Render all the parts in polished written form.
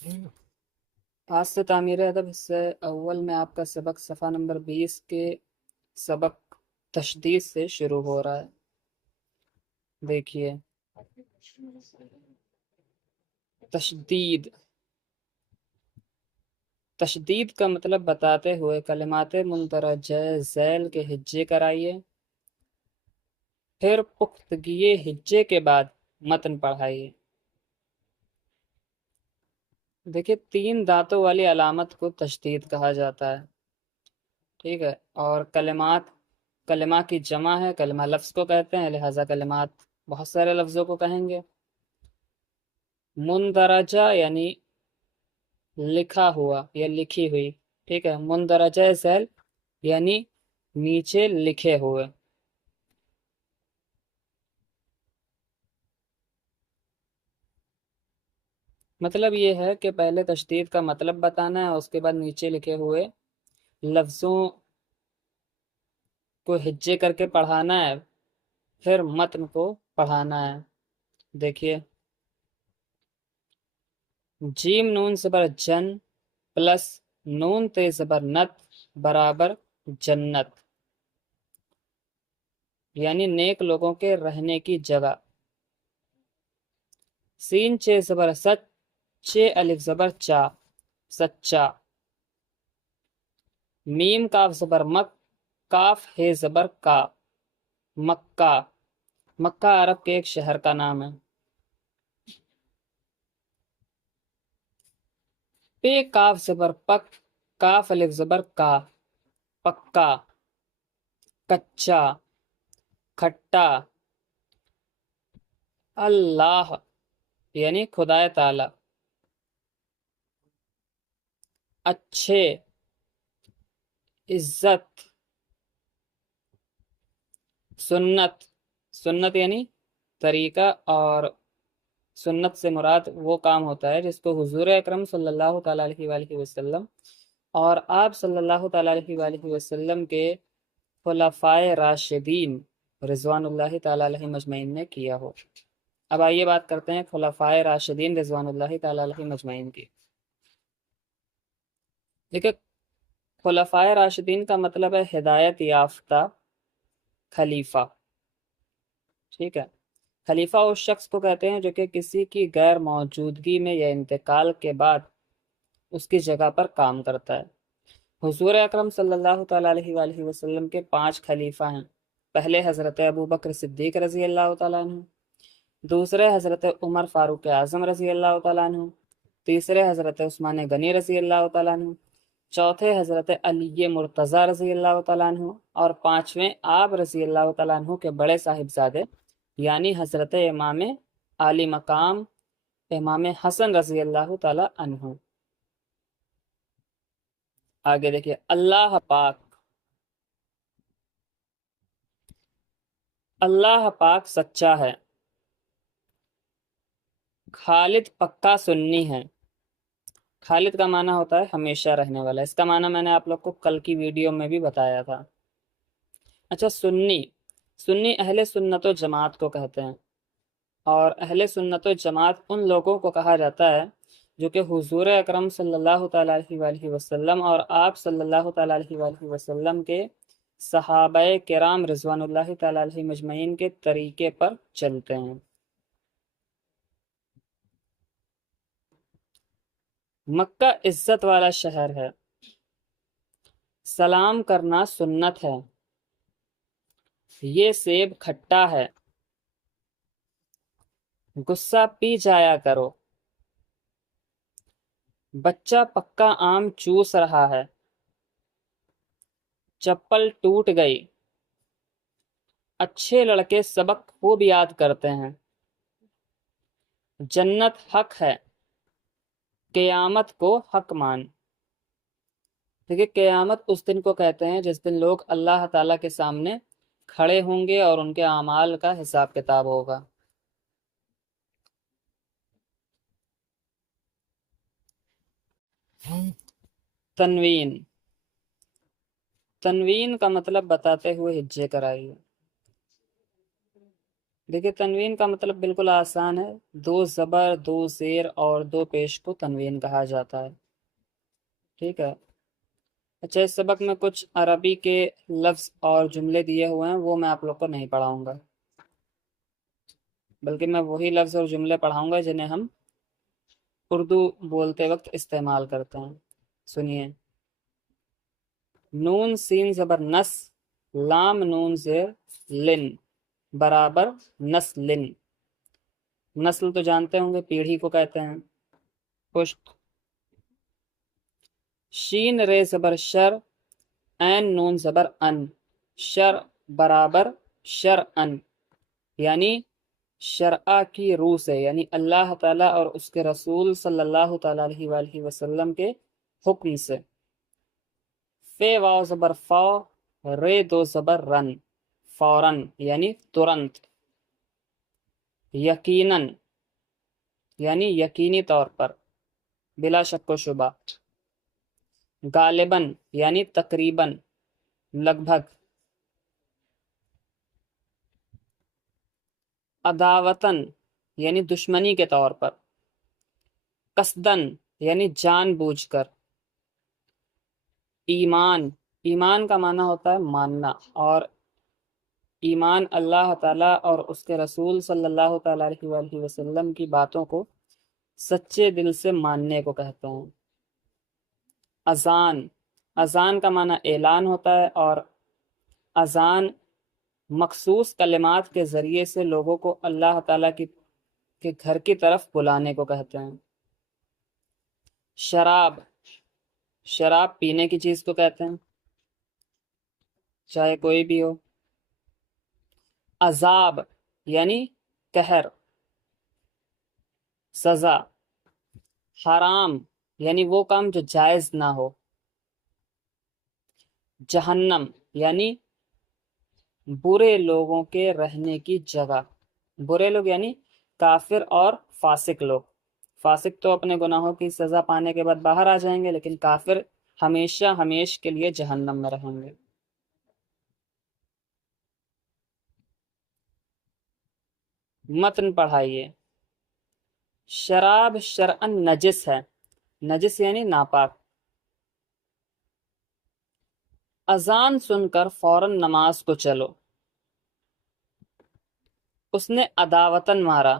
आज से तामीर अदब हिस्से अव्वल में आपका सबक सफ़ा नंबर 20 के सबक तशदीद से शुरू हो रहा है। देखिए, तशदीद तशदीद का मतलब बताते हुए कलिमाते मुंदरजा झैल के हिज्जे कराइए, फिर पुख्तगी हिज्जे के बाद मतन पढ़ाइए। देखिए, 3 दांतों वाली अलामत को तशदीद कहा जाता है। ठीक है। और कलिमात, कलिमा की जमा है, कलिमा लफ्ज़ को कहते हैं, लिहाजा कलिमात बहुत सारे लफ्ज़ों को कहेंगे। मुंदरजा यानी लिखा हुआ या लिखी हुई। ठीक है। मुंदरजा झैल यानी नीचे लिखे हुए। मतलब ये है कि पहले तशदीद का मतलब बताना है, उसके बाद नीचे लिखे हुए लफ्ज़ों को हिज्जे करके पढ़ाना है, फिर मतन को पढ़ाना है। देखिए, जीम नून ज़बर जन प्लस नून ते ज़बर नत बराबर जन्नत, यानी नेक लोगों के रहने की जगह। सीन चे ज़बर सच, चे अलिफ ज़बर चा, सच्चा। मीम काफ ज़बर मक, काफ है ज़बर का, मक्का। मक्का अरब के एक शहर का नाम है। पे काफ ज़बर पक, काफ अलिफ ज़बर का, पक्का। कच्चा, खट्टा। अल्लाह यानी खुदाए ताला। अच्छे, इज्जत। सुन्नत, सुन्नत यानी तरीका, और सुन्नत से मुराद वो काम होता है जिसको हुजूर अकरम सल्लल्लाहु ताला अलैहि वसल्लम और आप सल्लल्लाहु ताला अलैहि वसल्लम के खुलफाए राशिदीन रिजवानुल्लाहि ताला अलैहिम अजमईन ने किया हो। अब आइए बात करते हैं खुलफाए राशिदीन रिजवानुल्लाहि ताला अलैहिम अजमईन की। देखिए, खुलफाए राशिदीन का मतलब है हिदायत याफ्ता खलीफा। ठीक है। खलीफा उस शख्स को कहते हैं जो कि किसी की गैर मौजूदगी में या इंतकाल के बाद उसकी जगह पर काम करता है। हुजूर अकरम सल्लल्लाहु ताला अलैहि वसल्लम के 5 खलीफा हैं। पहले हज़रत अबू बकर सिद्दीक रज़ी अल्लाह ताला अन्हु, दूसरे हज़रत उमर फ़ारूक आज़म रज़ी अल्लाह ताला अन्हु, तीसरे हज़रत उस्मान गनी रज़ी अल्लाह ताला अन्हु, चौथे हज़रत अली मुर्तज़ा रज़ी अल्लाह ताला अन्हु, और पाँचवें आप रज़ी अल्लाह ताला अन्हु के बड़े साहिबजादे यानी हज़रत इमाम आली मकाम इमाम हसन रज़ी अल्लाह ताला अन्हु। आगे देखिए, अल्लाह पाक। अल्लाह पाक सच्चा है। खालिद पक्का सुन्नी है। खालिद का माना होता है हमेशा रहने वाला। इसका माना मैंने आप लोग को कल की वीडियो में भी बताया था। अच्छा, सुन्नी, सुन्नी अहले सुन्नत व जमात को कहते हैं। और अहले सुन्नत व जमात उन लोगों को कहा जाता है जो कि हुजूर अकरम सल्लल्लाहु ताला अलैहि वसल्लम और आप सल्लल्लाहु ताला अलैहि वसल्लम के सहाबाए किराम रिजवानुल्लाहि ताला अलैहिम अजमईन के तरीके पर चलते हैं। मक्का इज्जत वाला शहर है। सलाम करना सुन्नत है। ये सेब खट्टा है। गुस्सा पी जाया करो। बच्चा पक्का आम चूस रहा है। चप्पल टूट गई। अच्छे लड़के सबक खूब याद करते हैं। जन्नत हक है। क़यामत को हक मान। देखिए, क़यामत उस दिन को कहते हैं जिस दिन लोग अल्लाह ताला के सामने खड़े होंगे और उनके अमाल का हिसाब किताब होगा। तनवीन, तनवीन का मतलब बताते हुए हिज्जे कराइए। دیکھیے تنوین کا مطلب بالکل آسان ہے، دو زبر، دو زیر اور دو پیش کو تنوین کہا جاتا ہے، ٹھیک ہے۔ اچھا، اس سبق میں کچھ عربی کے لفظ اور جملے دیے ہوئے ہیں، وہ میں آپ لوگ کو نہیں پڑھاؤں گا، بلکہ میں وہی لفظ اور جملے پڑھاؤں گا جنہیں ہم اردو بولتے وقت استعمال کرتے ہیں۔ سنیے، نون سین زبر نس، لام نون زیر لن برابر نسلن۔ نسل تو جانتے ہوں گے، پیڑھی کو کہتے ہیں، پشت۔ شین رے زبر شر، این نون زبر ان، شر برابر شر ان، یعنی شرع کی روح سے، یعنی اللہ تعالیٰ اور اس کے رسول صلی اللہ تعالیٰ علیہ وآلہ وسلم کے حکم سے۔ فے واو زبر فا، رے دو زبر رن، فوراً یعنی ترنت۔ یقیناً یعنی یقینی طور پر، بلا شک و شبہ۔ غالباً یعنی تقریباً، لگ بھگ۔ عداوتاً یعنی دشمنی کے طور پر۔ قصداً یعنی جان بوجھ کر۔ ایمان، ایمان کا معنی ہوتا ہے ماننا، اور ایمان اللہ تعالیٰ اور اس کے رسول صلی اللہ تعالیٰ علیہ وآلہ وسلم کی باتوں کو سچے دل سے ماننے کو کہتے ہیں۔ اذان، اذان کا معنی اعلان ہوتا ہے، اور اذان مخصوص کلمات کے ذریعے سے لوگوں کو اللہ تعالیٰ کے گھر کی طرف بلانے کو کہتے ہیں۔ شراب، شراب پینے کی چیز کو کہتے ہیں، چاہے کوئی بھی ہو۔ عذاب یعنی قہر، سزا۔ حرام یعنی وہ کام جو جائز نہ ہو۔ جہنم یعنی برے لوگوں کے رہنے کی جگہ۔ برے لوگ یعنی کافر اور فاسق لوگ۔ فاسق تو اپنے گناہوں کی سزا پانے کے بعد باہر آ جائیں گے، لیکن کافر ہمیشہ ہمیش کے لیے جہنم میں رہیں گے۔ متن پڑھائیے۔ شراب شرعن نجس ہے، نجس یعنی ناپاک۔ اذان سن کر فوراً نماز کو چلو۔ اس نے عداوتاً مارا۔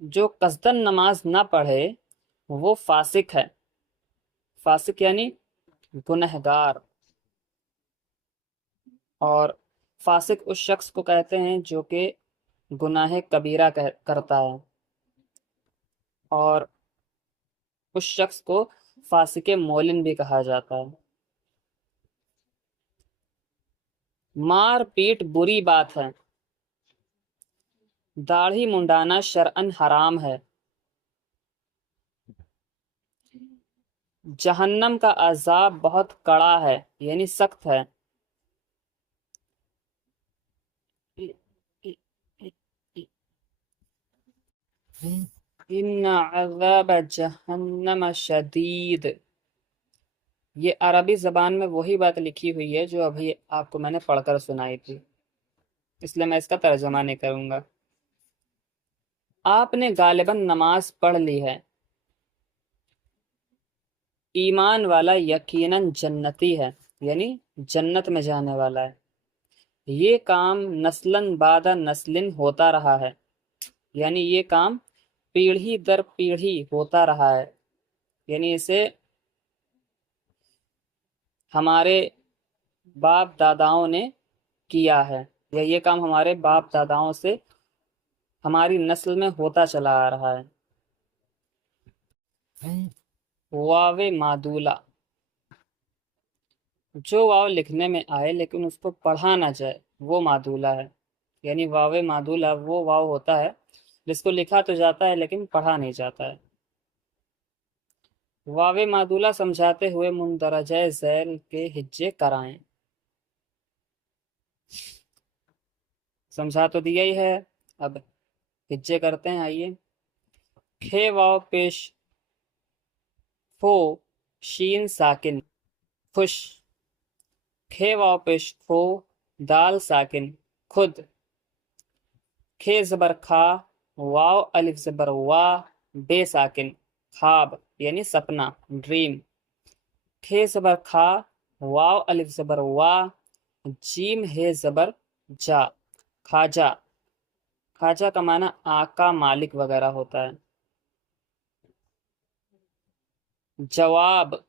جو قصداً نماز نہ پڑھے وہ فاسق ہے، فاسق یعنی گنہگار، اور فاسق اس شخص کو کہتے ہیں جو کہ گناہ کبیرہ کرتا ہے، اور اس شخص کو فاسق مولن بھی کہا جاتا ہے۔ مار پیٹ بری بات ہے، داڑھی منڈانا شرعن حرام ہے۔ جہنم کا عذاب بہت کڑا ہے، یعنی سخت ہے۔ ان عذاب جہنم شدید، یہ عربی زبان میں وہی بات لکھی ہوئی ہے جو ابھی آپ کو میں نے پڑھ کر سنائی تھی، اس لیے میں اس کا ترجمہ نہیں کروں گا۔ آپ نے غالباً نماز پڑھ لی ہے۔ ایمان والا یقیناً جنتی ہے، یعنی جنت میں جانے والا ہے۔ یہ کام نسلاً بعد نسلن ہوتا رہا ہے، یعنی یہ کام پیڑھی در پیڑھی ہوتا رہا ہے، یعنی اسے ہمارے باپ داداؤں نے کیا ہے، یا یہ کام ہمارے باپ داداؤں سے ہماری نسل میں ہوتا چلا آ رہا ہے۔ واو مادولہ، جو واو لکھنے میں آئے لیکن اس کو پڑھا نہ جائے وہ مادولہ ہے، یعنی واو مادولہ وہ واو ہوتا ہے جس کو لکھا تو جاتا ہے لیکن پڑھا نہیں جاتا ہے۔ واو مادولہ سمجھاتے ہوئے مندرجہ ذیل کے ہجے کرائیں۔ سمجھا تو دیا ہی ہے، اب ہجے کرتے ہیں، آئیے۔ کھے واو پیش فو شین ساکن، خوش۔ کھے واو پیش کھو دال ساکن، خود۔ खे ज़बर खा, वाव अलिफ ज़बर वा, बे साकिन, ख्वाब यानी सपना, ड्रीम। खे ज़बर खा, वाव अलिफ ज़बर वा, जीम हे ज़बर जा, खाजा। खाजा का माना आका, मालिक वगैरह होता है। जवाब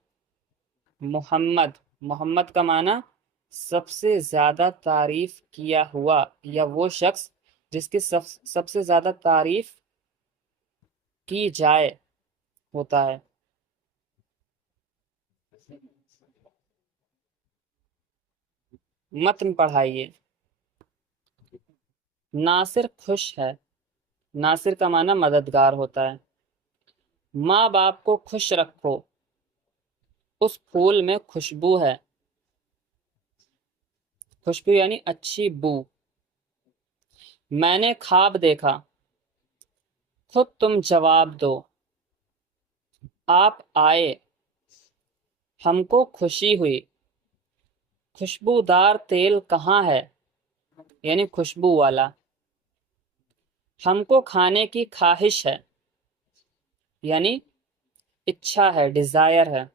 मोहम्मद, मोहम्मद का माना सबसे ज्यादा तारीफ किया हुआ या वो शख्स जिसकी सबसे ज्यादा तारीफ की जाए होता है। मतन पढ़ाइए। नासिर खुश है, नासिर का माना मददगार होता है। माँ बाप को खुश रखो, उस फूल में खुशबू है, खुशबू यानी अच्छी बू। मैंने ख्वाब देखा, खुद तुम जवाब दो। आप आए, हमको खुशी हुई। खुशबूदार तेल कहाँ है, यानी खुशबू वाला। हमको खाने की ख्वाहिश है, यानी इच्छा है, डिजायर है।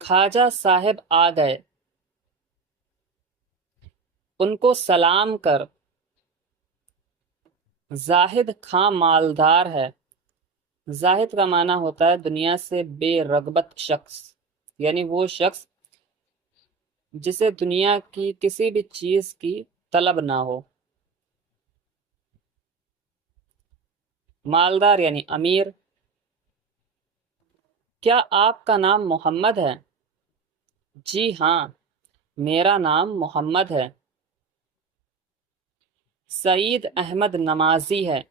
ख्वाजा साहब आ गए, उनको सलाम कर। जाहिद खां मालदार है, जाहिद का माना होता है दुनिया से बेरगबत शख्स, यानी वो शख्स जिसे दुनिया की किसी भी चीज की तलब ना हो। मालदार यानी अमीर। क्या आपका नाम मोहम्मद है? जी हाँ, मेरा नाम मोहम्मद है। सईद अहमद नमाजी है,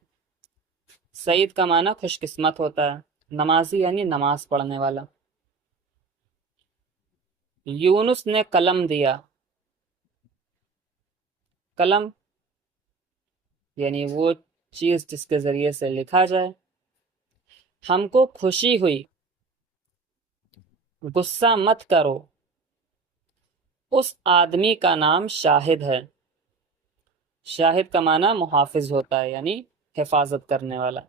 सईद का माना खुशकिस्मत होता है, नमाजी यानी नमाज पढ़ने वाला। यूनुस ने कलम दिया, कलम यानी वो चीज जिसके जरिए से लिखा जाए। हमको खुशी हुई, गुस्सा मत करो। उस आदमी का नाम शाहिद है, शाहिद का माना मुहाफिज होता है, यानी हिफाजत करने वाला।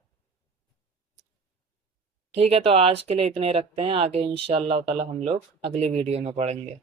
ठीक है, तो आज के लिए इतने रखते हैं, आगे इंशाअल्लाह ताला हम लोग अगली वीडियो में पढ़ेंगे।